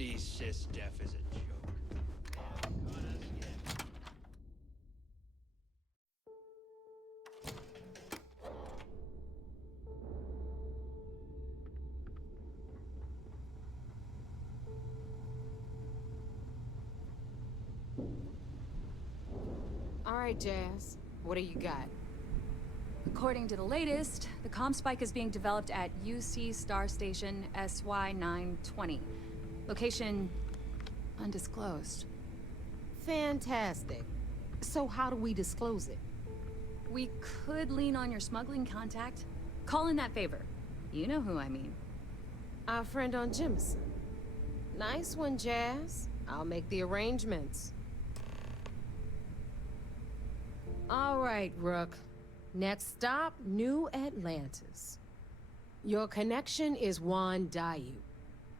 see cis-def as a joke. Got us yet. All right, Jazz. What do you got? According to the latest, the comm spike is being developed at UC Star Station SY-920. Location undisclosed. Fantastic. So how do we disclose it? We could lean on your smuggling contact. Call in that favor. You know who I mean. Our friend on Jemison. Nice one, Jazz. I'll make the arrangements. All right, Rook. Next stop, New Atlantis. Your connection is Juan Dayu.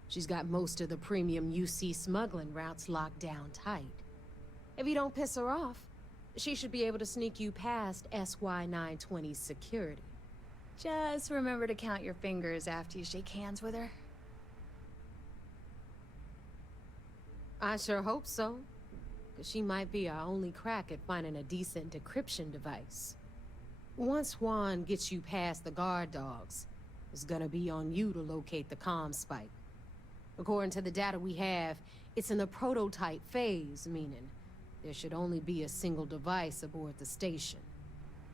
She's got most of the premium UC smuggling routes locked down tight. If you don't piss her off, she should be able to sneak you past SY-920's security. Just remember to count your fingers after you shake hands with her. I sure hope so. Because she might be our only crack at finding a decent decryption device. Once Juan gets you past the guard dogs, it's gonna be on you to locate the comm spike. According to the data we have, it's in the prototype phase, meaning there should only be a single device aboard the station.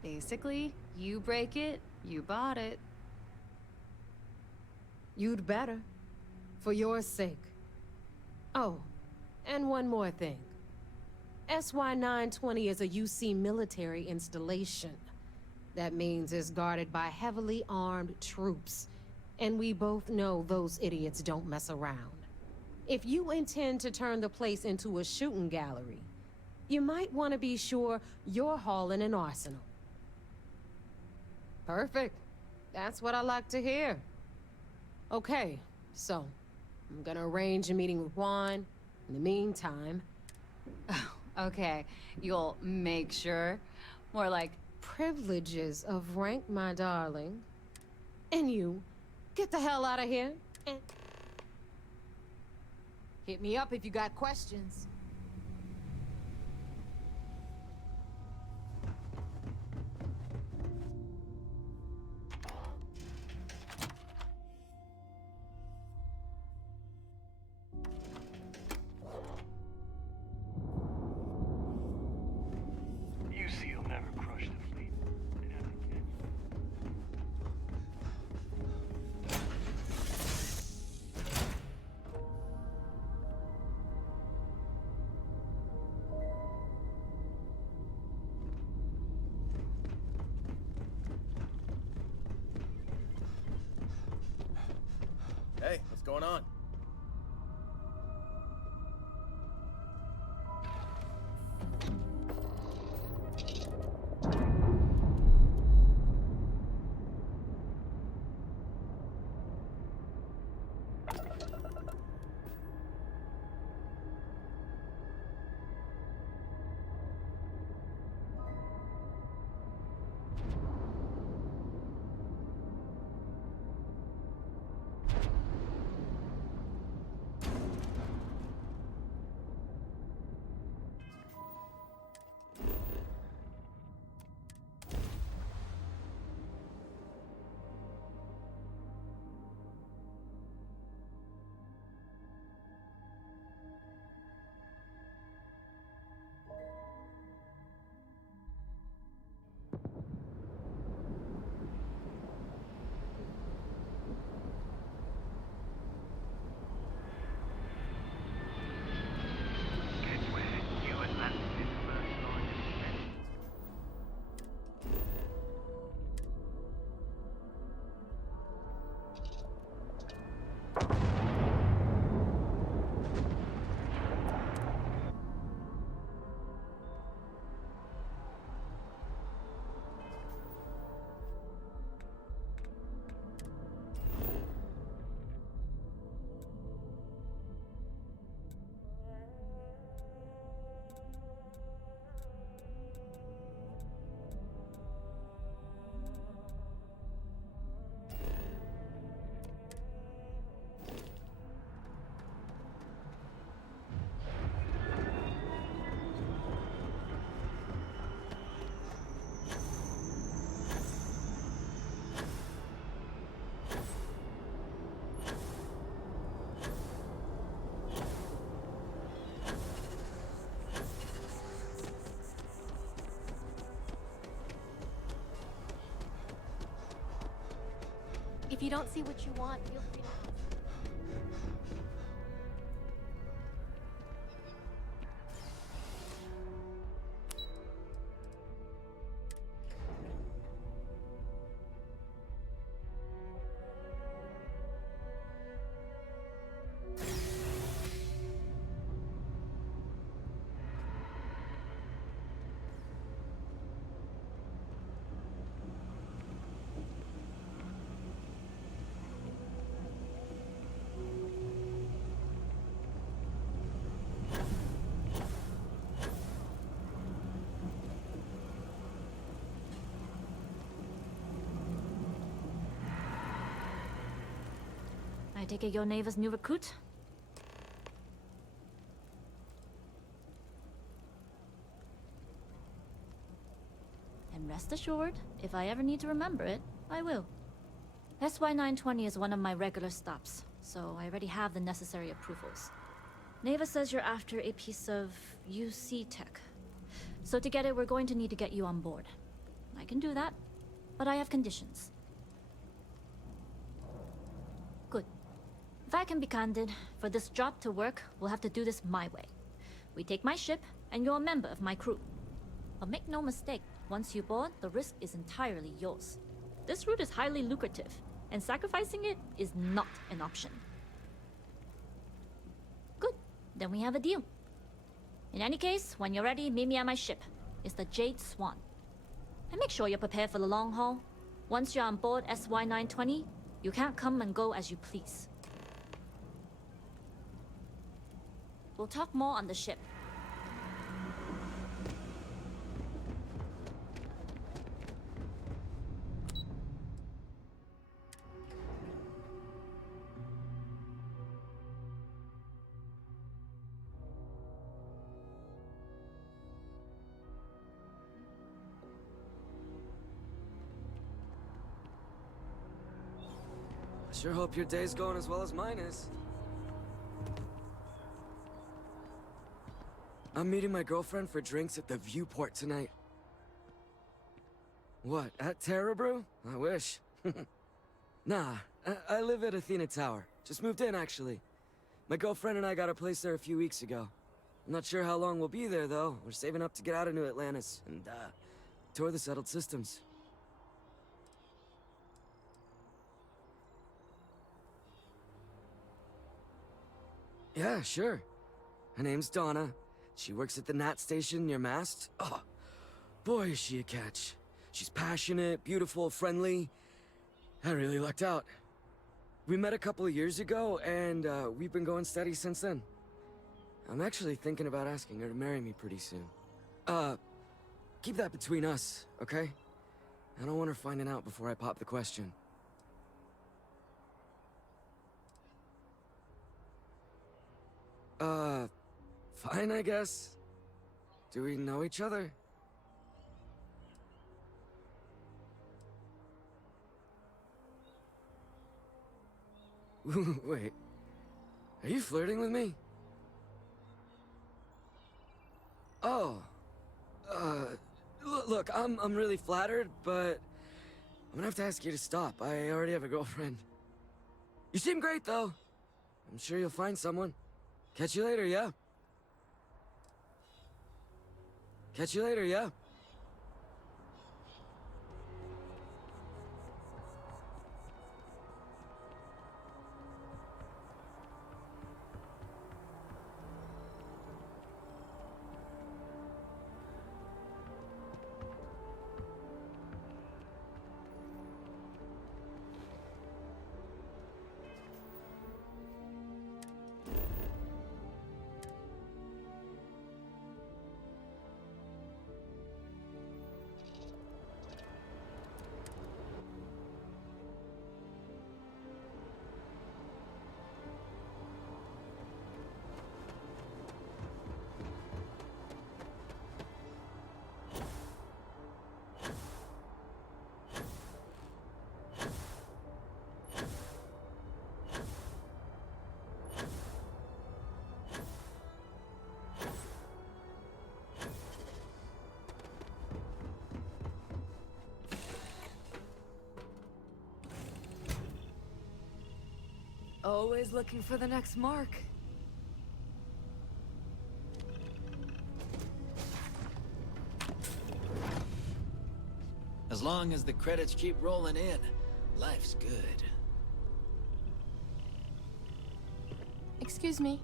Basically, you break it, you bought it. You'd better. For your sake. Oh, and one more thing. SY-920 is a UC military installation. That means it's guarded by heavily armed troops. And we both know those idiots don't mess around. If you intend to turn the place into a shooting gallery, you might want to be sure you're hauling an arsenal. Perfect. That's what I like to hear. Okay, so I'm gonna arrange a meeting with Juan. In the meantime... Oh, okay. You'll make sure? More like... Privileges of rank, my darling. And you, get the hell out of here. And... hit me up if you got questions. UC will never crush the fleet. It hasn't yet. Hey, what's going on? If you don't see what you want, feel free to... I take it you're Neva's new recruit? And rest assured, if I ever need to remember it, I will. SY920 is one of my regular stops, so I already have the necessary approvals. Neva says you're after a piece of UC tech. So to get it, we're going to need to get you on board. I can do that, but I have conditions. Good. If I can be candid, for this job to work, we'll have to do this my way. We take my ship, and you're a member of my crew. But make no mistake, once you board, the risk is entirely yours. This route is highly lucrative, and sacrificing it is not an option. Good. Then we have a deal. In any case, when you're ready, meet me at my ship. It's the Jade Swan. And make sure you're prepared for the long haul. Once you're on board SY920, you can't come and go as you please. We'll talk more on the ship. Sure hope your day's going as well as mine is. I'm meeting my girlfriend for drinks at the Viewport tonight. What, at Terra Brew? I wish. Nah, I live at Athena Tower. Just moved in, actually. My girlfriend and I got a place there a few weeks ago. I'm not sure how long we'll be there, though. We're saving up to get out of New Atlantis and, tour the settled systems. Yeah, sure. Her name's Donna. She works at the Nat station near Mast. Oh, boy, is she a catch. She's passionate, beautiful, friendly. I really lucked out. We met a couple of years ago, and we've been going steady since then. I'm actually thinking about asking her to marry me pretty soon. Keep that between us, okay? I don't want her finding out before I pop the question. Fine, I guess. Do we know each other? Wait. Are you flirting with me? Oh. Look, I'm really flattered, but I'm gonna have to ask you to stop. I already have a girlfriend. You seem great, though. I'm sure you'll find someone. Catch you later, yeah? Catch you later, yeah? Always looking for the next mark. As long as the credits keep rolling in, life's good. Excuse me.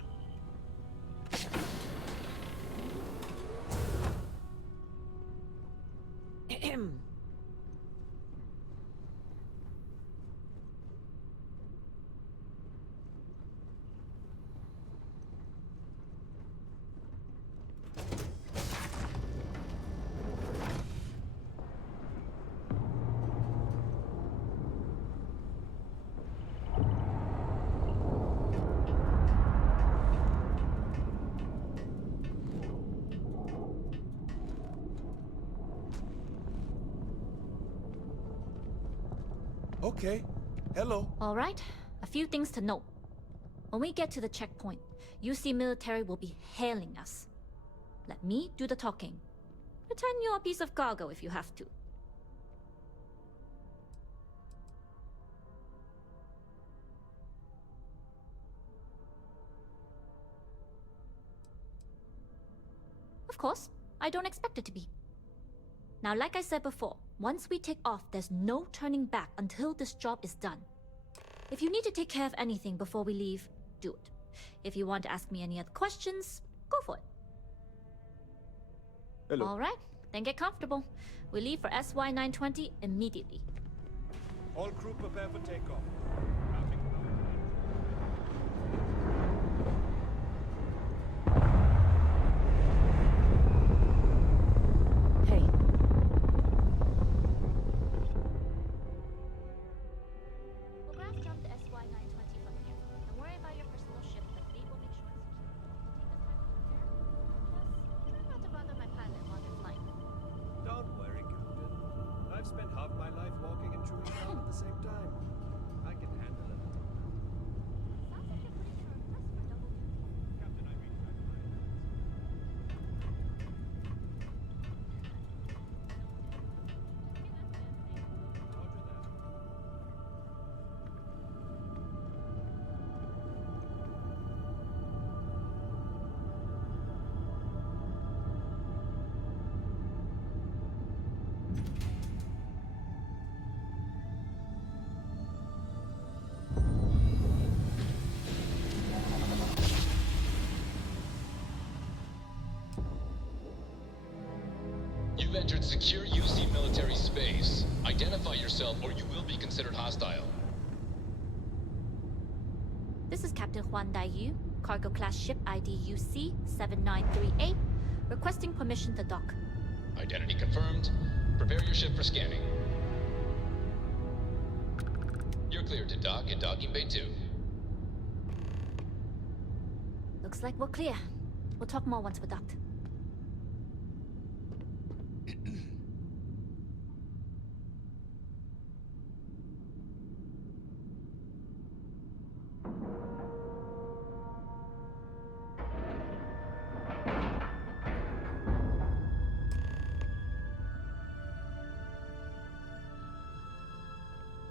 Okay. Hello. All right, a few things to note. When we get to the checkpoint, UC military will be hailing us. Let me do the talking. Pretend you're a piece of cargo if you have to. Of course, I don't expect it to be. Now, like I said before, once we take off, there's no turning back until this job is done. If you need to take care of anything before we leave, do it. If you want to ask me any other questions, go for it. Hello. All right, then get comfortable. We leave for SY-920 immediately. All crew prepare for takeoff. Hey. We'll graph jump to SY-920 from here. Don't worry about your personal ship. The fleet will make sure it's secure. Take this time to prepare. Plus, try not to bother my pilot while you're flying. Don't worry, Captain. I've spent half my life walking and chewing gum at the same time. I can handle it. Sounds like you're putting your request for double duty. Captain, I retract my Roger that. You've entered secure UC military space. Identify yourself or you will be considered hostile. This is Captain Huan Daiyu, cargo class ship ID UC-793A, requesting permission to dock. Identity confirmed. Prepare your ship for scanning. You're cleared to dock in docking bay 2. Looks like we're clear. We'll talk more once we're docked.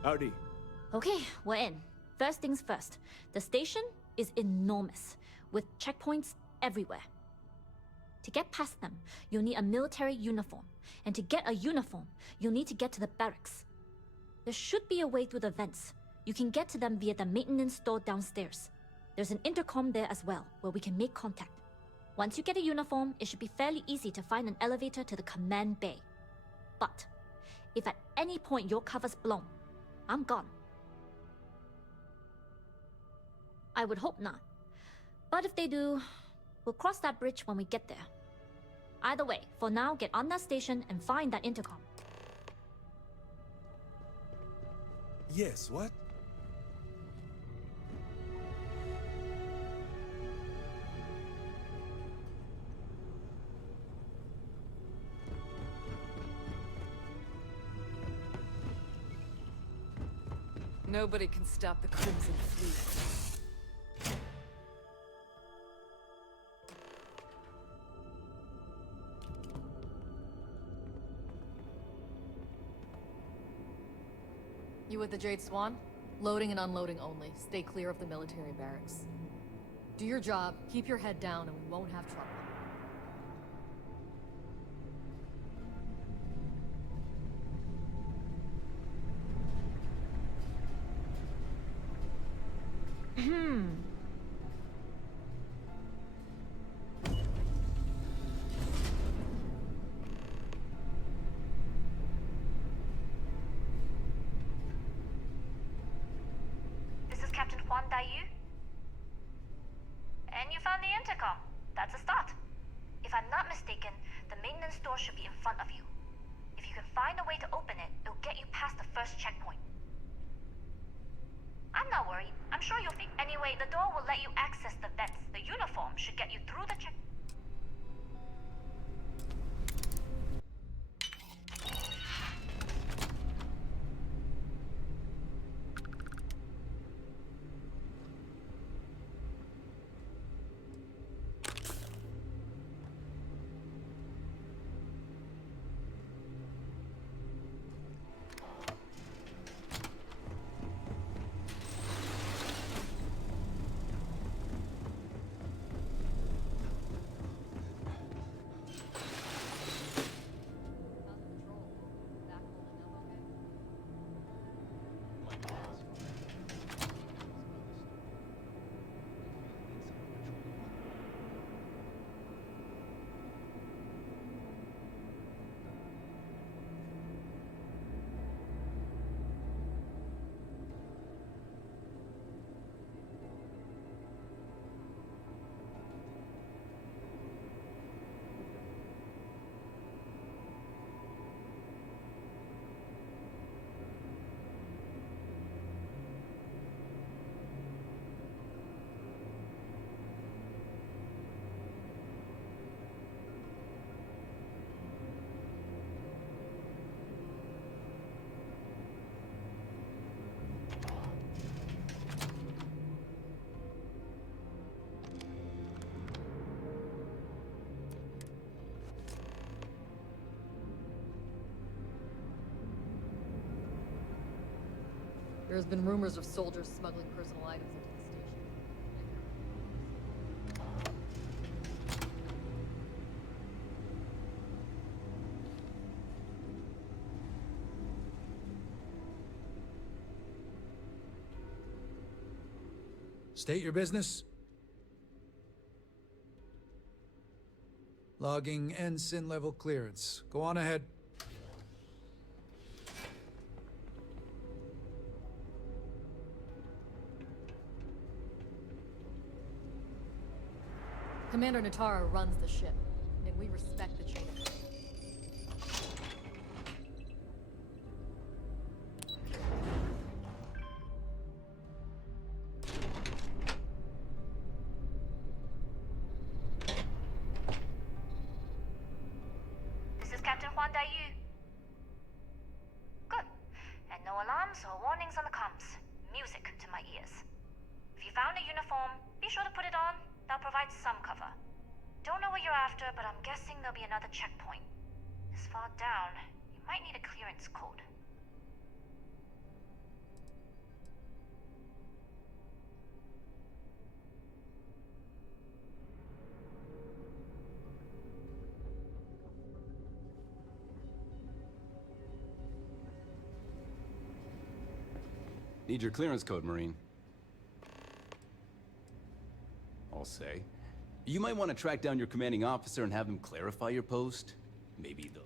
Howdy. Okay, we're in. First things first. The station is enormous, with checkpoints everywhere. To get past them, you'll need a military uniform. And to get a uniform, you'll need to get to the barracks. There should be a way through the vents. You can get to them via the maintenance store downstairs. There's an intercom there as well, where we can make contact. Once you get a uniform, it should be fairly easy to find an elevator to the command bay. But if at any point your cover's blown, I'm gone. I would hope not. But if they do, we'll cross that bridge when we get there. Either way, for now, get on that station and find that intercom. Yes, what? Nobody can stop the Crimson Fleet. You with the Jade Swan? Loading and unloading only. Stay clear of the military barracks. Do your job, keep your head down, and we won't have trouble. This is Captain Huan Daiyu. And you found the intercom. That's a start. If I'm not mistaken, the maintenance door should be in front of you. If you can find a way to open it, it'll get you past the first checkpoint. I'm not worried. I'm sure you'll anyway, the door will let you access the vents. The uniform should get you through the check. There's been rumors of soldiers smuggling personal items into the station. State your business. Logging ensign level clearance. Go on ahead. Commander Natara runs the ship, and we respect the chain of command. This is Captain Huan Daiyu. Good. And no alarms or warnings on the comms. Music to my ears. If you found a uniform, be sure to put it on. They'll provide some cover. Don't know what you're after, but I'm guessing there'll be another checkpoint. This far down, you might need a clearance code. Need your clearance code, Marine. I'll say. You might want to track down your commanding officer and have him clarify your post. Maybe the...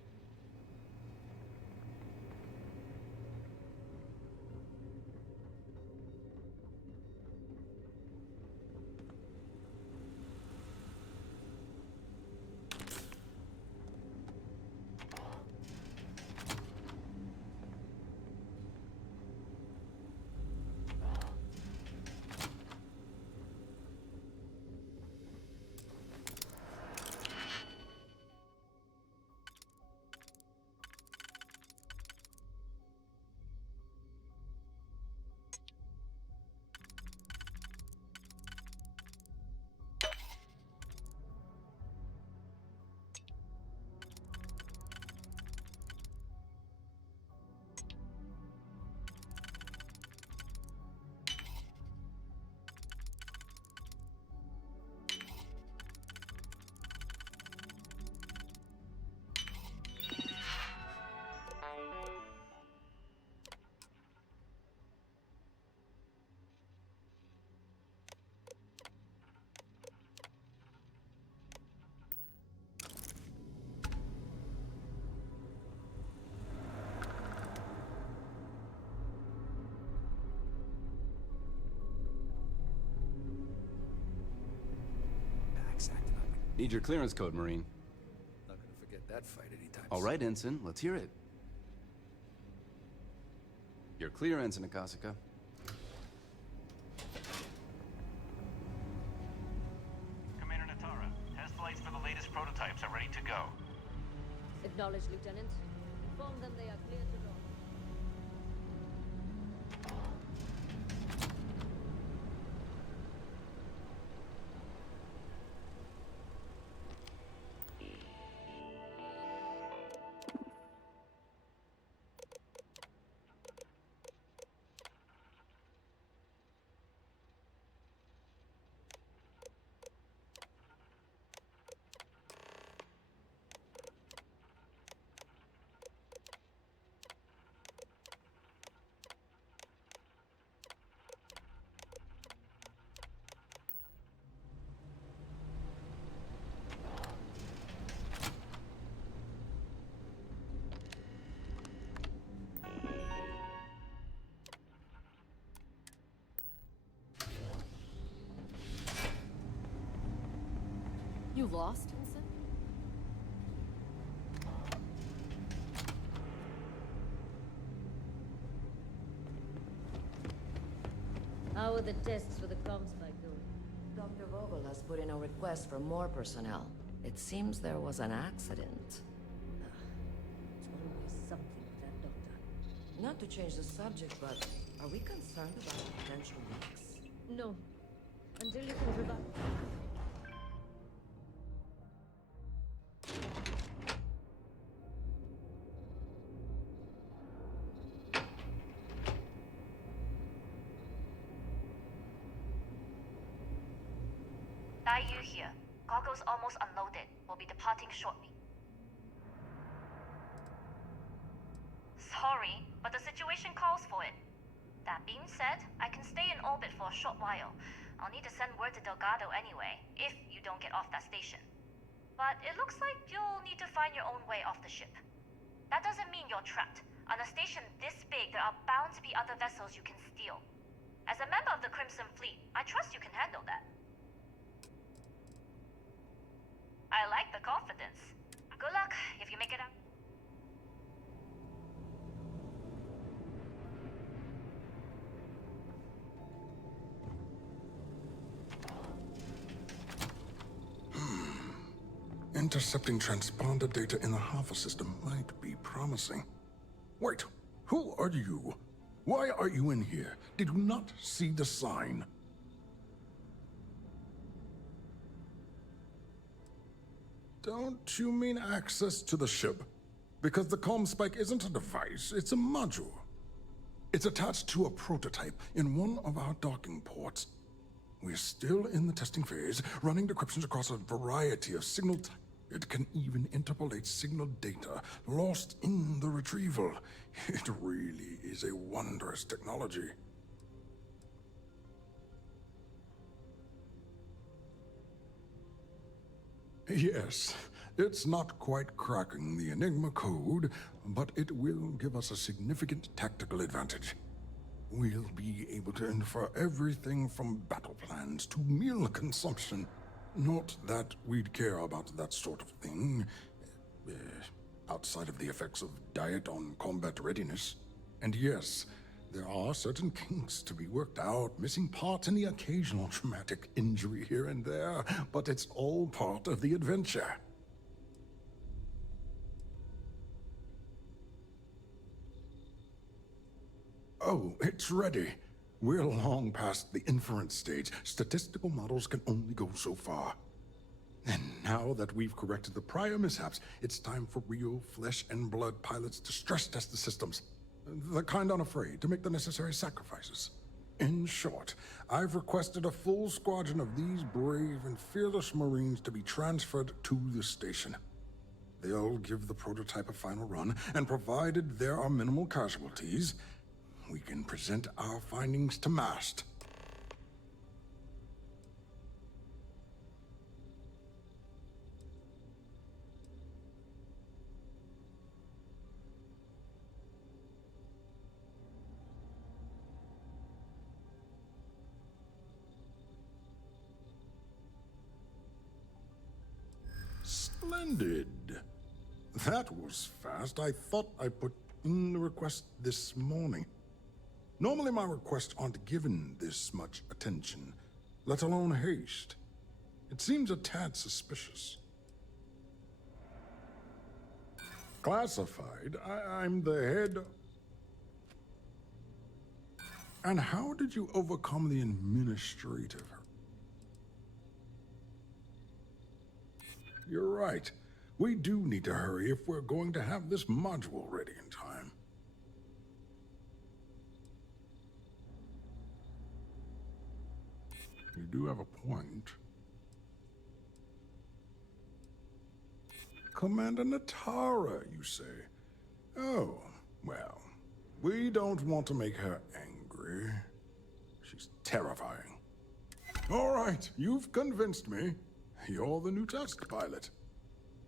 Need your clearance code, Marine. Not gonna forget that fight anytime All soon. right, Ensign, let's hear it. You're clear, Ensign Akasaka. Commander Natara, test flights for the latest prototypes are ready to go. Acknowledged, Lieutenant. Inform them they are clear to launch. You lost, Vincent? How are the tests for the comm spike going? Dr. Vogel has put in a request for more personnel. It seems there was an accident. It's always something with that doctor. Not to change the subject, but are we concerned about potential leaks? No. Until you can provide... Dai Yu here. Goggles almost unloaded. We'll be departing shortly. Sorry, but the situation calls for it. That being said, I can stay in orbit for a short while. I'll need to send word to Delgado anyway, if you don't get off that station. But it looks like you'll need to find your own way off the ship. That doesn't mean you're trapped. On a station this big, there are bound to be other vessels you can steal. As a member of the Crimson Fleet, I trust you can handle that. I like the confidence. Good luck if you make it out. Intercepting transponder data in the Alpha system might be promising. Wait, who are you? Why are you in here? Did you not see the sign? Don't you mean access to the ship? Because the comm spike isn't a device, it's a module. It's attached to a prototype in one of our docking ports. We're still in the testing phase, running decryptions across a variety of signal types. It can even interpolate signal data lost in the retrieval. It really is a wondrous technology. Yes, it's not quite cracking the Enigma code, but it will give us a significant tactical advantage. We'll be able to infer everything from battle plans to meal consumption. Not that we'd care about that sort of thing, outside of the effects of diet on combat readiness. And yes, there are certain kinks to be worked out, missing parts and the occasional traumatic injury here and there, but it's all part of the adventure. Oh, it's ready. We're long past the inference stage. Statistical models can only go so far. And now that we've corrected the prior mishaps, it's time for real flesh and blood pilots to stress test the systems. The kind unafraid to make the necessary sacrifices. In short, I've requested a full squadron of these brave and fearless Marines to be transferred to the station. They'll give the prototype a final run, and provided there are minimal casualties, we can present our findings to Mast. Splendid. That was fast. I thought I put in the request this morning. Normally my requests aren't given this much attention, let alone haste. It seems a tad suspicious. Classified? I'm the head... And how did you overcome the administrative? You're right. We do need to hurry if we're going to have this module ready in time. You do have a point. Commander Natara, you say? Oh, well, we don't want to make her angry. She's terrifying. All right, you've convinced me. You're the new test pilot.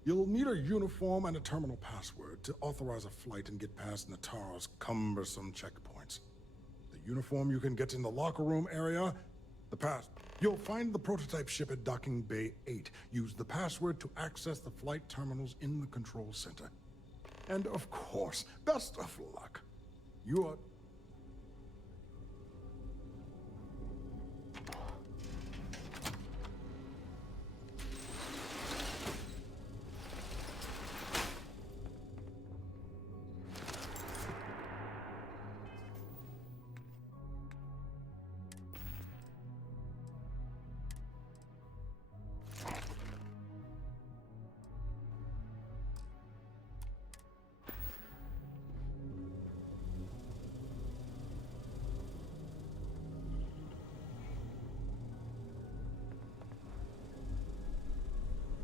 You'll need a uniform and a terminal password to authorize a flight and get past Natara's cumbersome checkpoints. The uniform you can get in the locker room area. The pass. You'll find the prototype ship at Docking Bay 8. Use the password to access the flight terminals in the control center. And of course, best of luck. You are...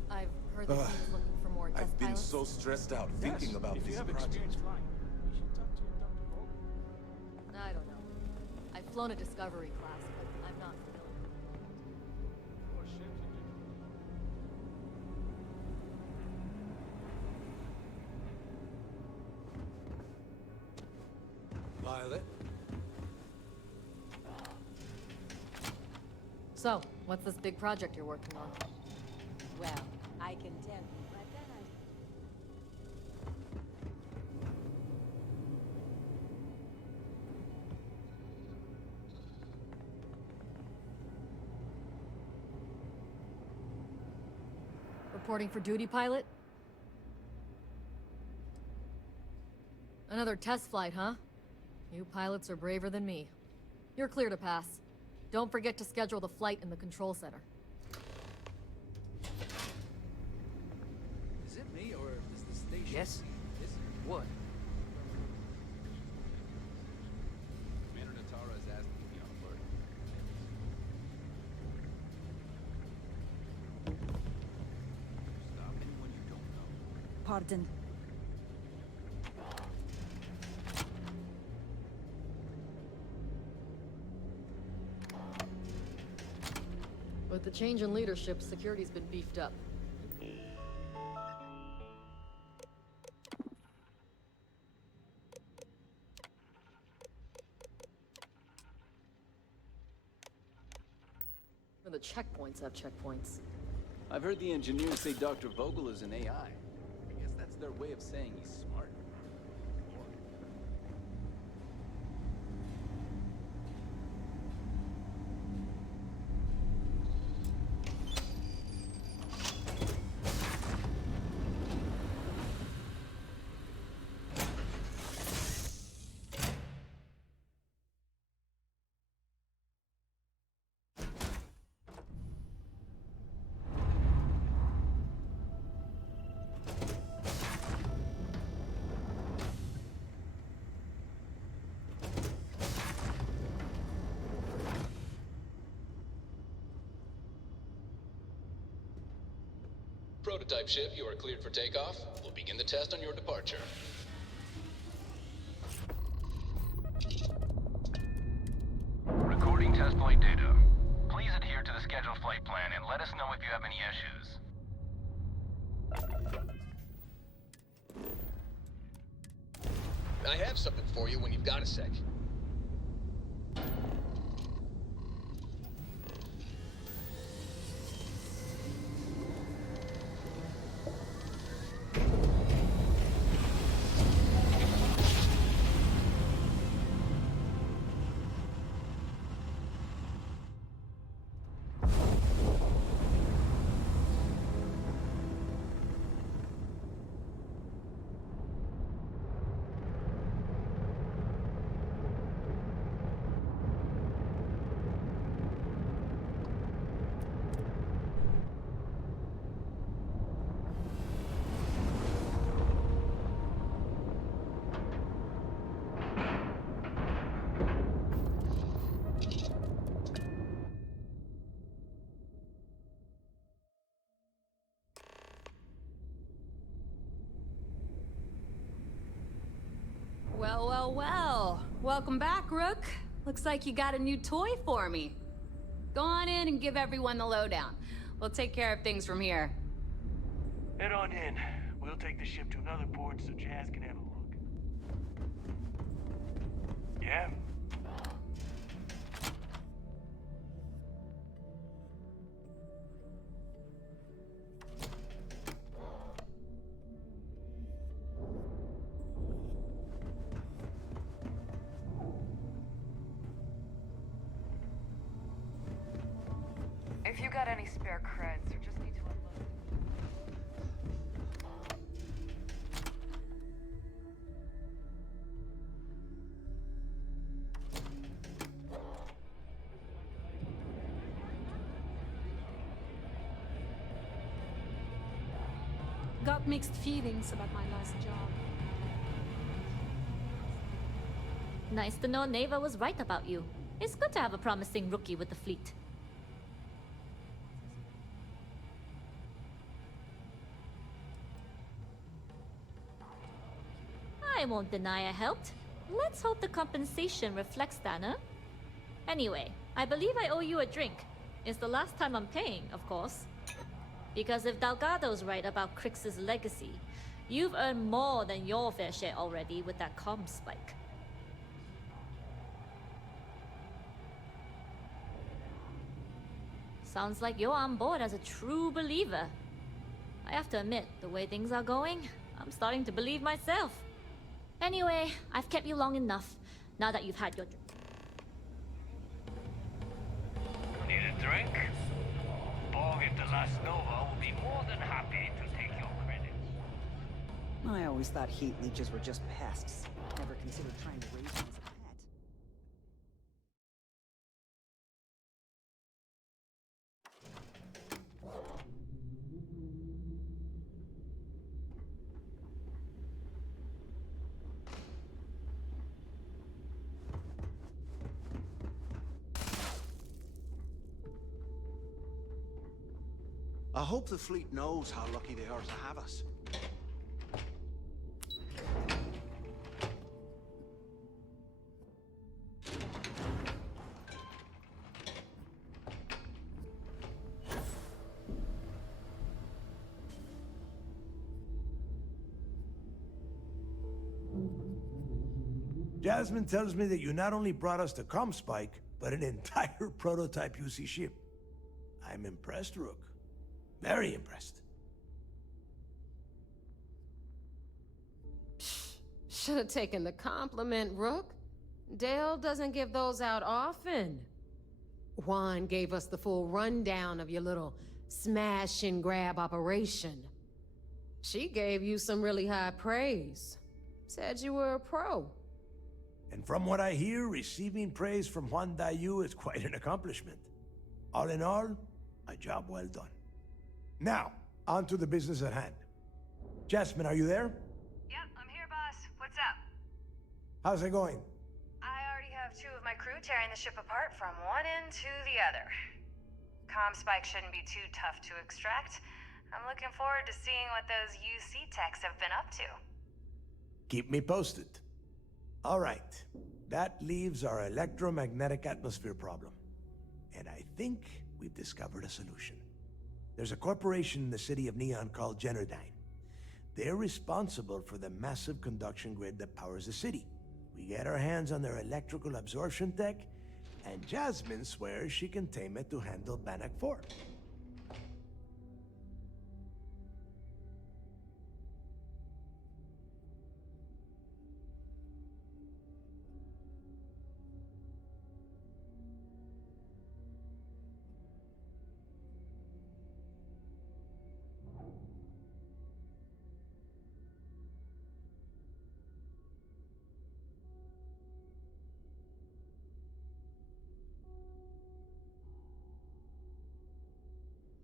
I've heard the team is looking for more test I've been pilots. so stressed out thinking about this project. I don't know. I've flown a Discovery class, but I'm not familiar. Pilot? So, what's this big project you're working on? Well, I can tell you, but then Reporting for duty, pilot? Another test flight, huh? You pilots are braver than me. You're clear to pass. Don't forget to schedule the flight in the control center. Is it me, or is the station... Yes? What? Commander Natara has asked me to be on alert. Stop anyone you don't know. Pardon. With the change in leadership, security's been beefed up. And the checkpoints have checkpoints. I've heard the engineers say Dr. Vogel is an AI. I guess that's their way of saying he's smart. Prototype ship, you are cleared for takeoff. We'll begin the test on your departure. Recording test flight data. Please adhere to the scheduled flight plan and let us know if you have any issues. I have something for you when you've got a sec. Well, well, well. Welcome back, Rook. Looks like you got a new toy for me. Go on in and give everyone the lowdown. We'll take care of things from here. Head on in. We'll take the ship to another port so Jazz can have a look. Yeah? If you got any spare creds, or just need to unload. Got mixed feelings about my last job. Nice to know Neva was right about you. It's good to have a promising rookie with the fleet. I won't deny I helped. Let's hope the compensation reflects that, huh? Anyway, I believe I owe you a drink. It's the last time I'm paying, of course. Because if Delgado's right about Crix's legacy, you've earned more than your fair share already with that comm spike. Sounds like you're on board as a true believer. I have to admit, the way things are going, I'm starting to believe myself. Anyway, I've kept you long enough, now that you've had your drink. Need a drink? Borg at the Last Nova will be more than happy to take your credits. I always thought heat leeches were just pests. Never considered trying to raise one as a pet. I hope the fleet knows how lucky they are to have us. Jasmine tells me that you not only brought us the comm spike, but an entire prototype UC ship. I'm impressed, Rook. Very impressed. Should have taken the compliment, Rook. Dale doesn't give those out often. Juan gave us the full rundown of your little smash and grab operation. She gave you some really high praise. Said you were a pro. And from what I hear, receiving praise from Juan Dayu is quite an accomplishment. All in all, a job well done. Now, on to the business at hand. Jasmine, are you there? Yep, I'm here, boss. What's up? How's it going? I already have 2 of my crew tearing the ship apart from one end to the other. Comm spike shouldn't be too tough to extract. I'm looking forward to seeing what those UC techs have been up to. Keep me posted. All right, that leaves our electromagnetic atmosphere problem. And I think we've discovered a solution. There's a corporation in the city of Neon called Generdyne. They're responsible for the massive conduction grid that powers the city. We get our hands on their electrical absorption tech, and Jasmine swears she can tame it to handle Bannock 4.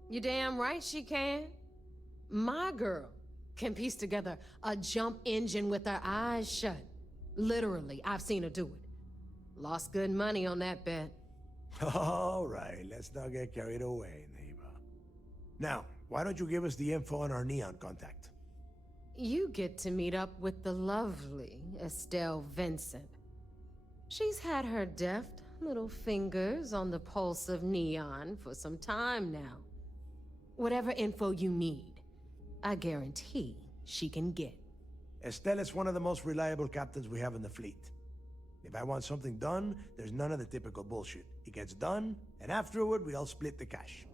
You damn right she can. My girl can piece together a jump engine with her eyes shut. Literally, I've seen her do it. Lost good money on that bet. All right, let's not get carried away, Neva. Now, why don't you give us the info on our Neon contact? You get to meet up with the lovely Estelle Vincent. She's had her deft little fingers on the pulse of Neon for some time now. Whatever info you need, I guarantee she can get. Estelle is one of the most reliable captains we have in the fleet. If I want something done, there's none of the typical bullshit. It gets done, and afterward, we all split the cash.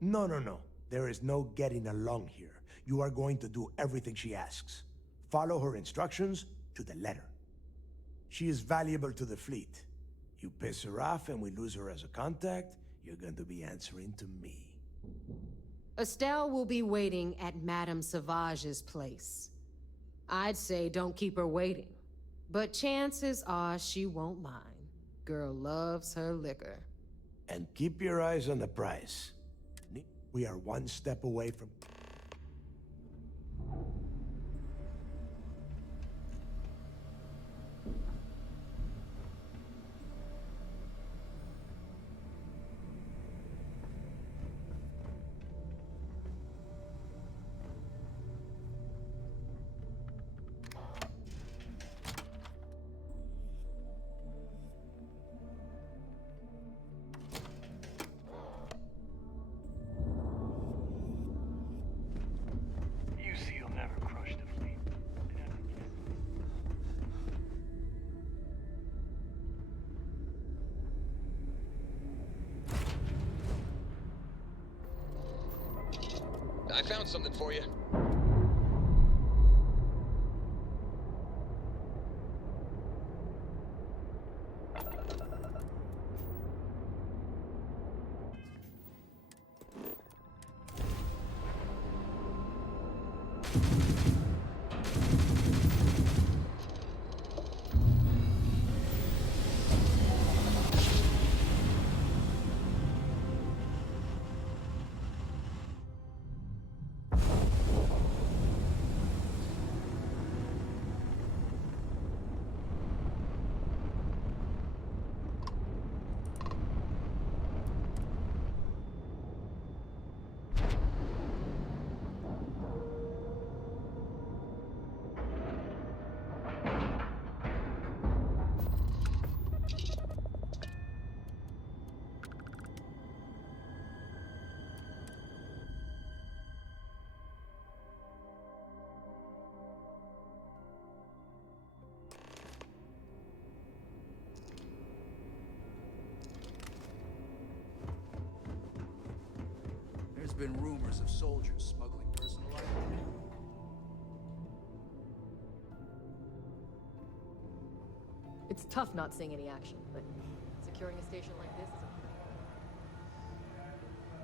No. There is no getting along here. You are going to do everything she asks. Follow her instructions to the letter. She is valuable to the fleet. You piss her off and we lose her as a contact, you're going to be answering to me. Estelle will be waiting at Madame Sauvage's place. I'd say don't keep her waiting, but chances are she won't mind. Girl loves her liquor. And keep your eyes on the prize. We are one step away from... UC will never crush the fleet. I found something for you. There's been rumors of soldiers smuggling personal items. It's tough not seeing any action, but securing a station like this is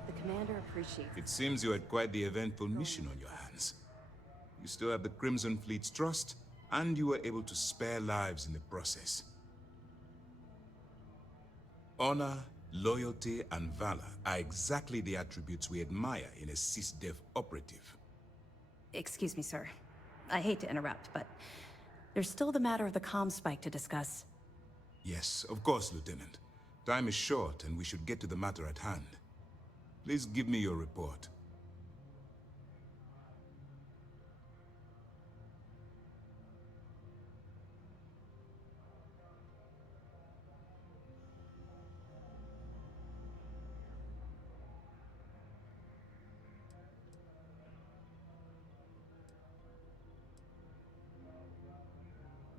a... The commander appreciates... It seems you had quite the eventful mission on your hands. You still have the Crimson Fleet's trust, and you were able to spare lives in the process. Honor, loyalty, and valor are exactly the attributes we admire in a SysDev operative. Excuse me, sir. I hate to interrupt, but there's still the matter of the comm spike to discuss. Yes, of course, Lieutenant. Time is short, and we should get to the matter at hand. Please give me your report.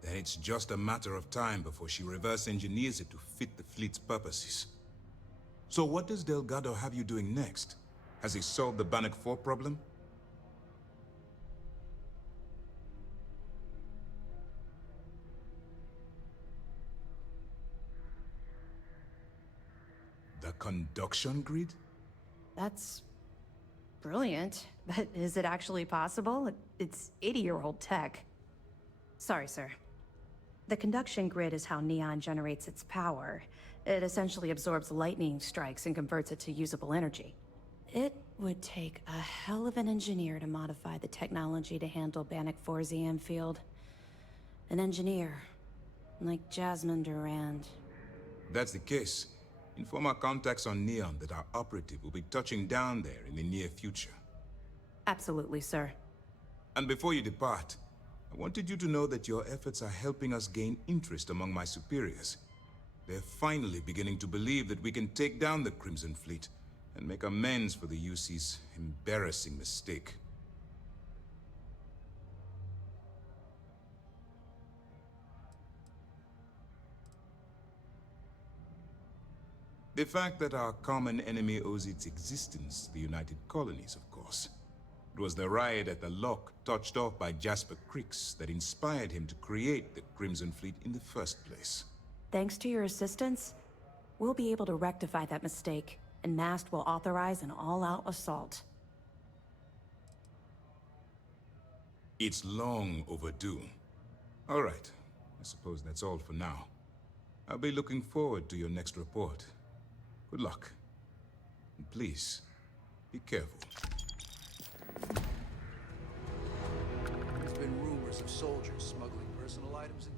Then it's just a matter of time before she reverse engineers it to fit the fleet's purposes. So what does Delgado have you doing next? Has he solved the Bannock 4 problem? The conduction grid? That's brilliant, but is it actually possible? It's 80-year-old tech. Sorry, sir. The conduction grid is how Neon generates its power. It essentially absorbs lightning strikes and converts it to usable energy. It would take a hell of an engineer to modify the technology to handle Bannock 4's EM field. An engineer, like Jasmine Durand. That's the case. Inform our contacts on Neon that our operative will be touching down there in the near future. Absolutely, sir. And before you depart, I wanted you to know that your efforts are helping us gain interest among my superiors. They're finally beginning to believe that we can take down the Crimson Fleet and make amends for the UC's embarrassing mistake. The fact that our common enemy owes its existence to the United Colonies, of course. It was the riot at the Lock, touched off by Jasper Cricks, that inspired him to create the Crimson Fleet in the first place. Thanks to your assistance, we'll be able to rectify that mistake, and Mast will authorize an all-out assault. It's long overdue. All right. I suppose that's all for now. I'll be looking forward to your next report. Good luck. And please, be careful. There's been rumors of soldiers smuggling personal items into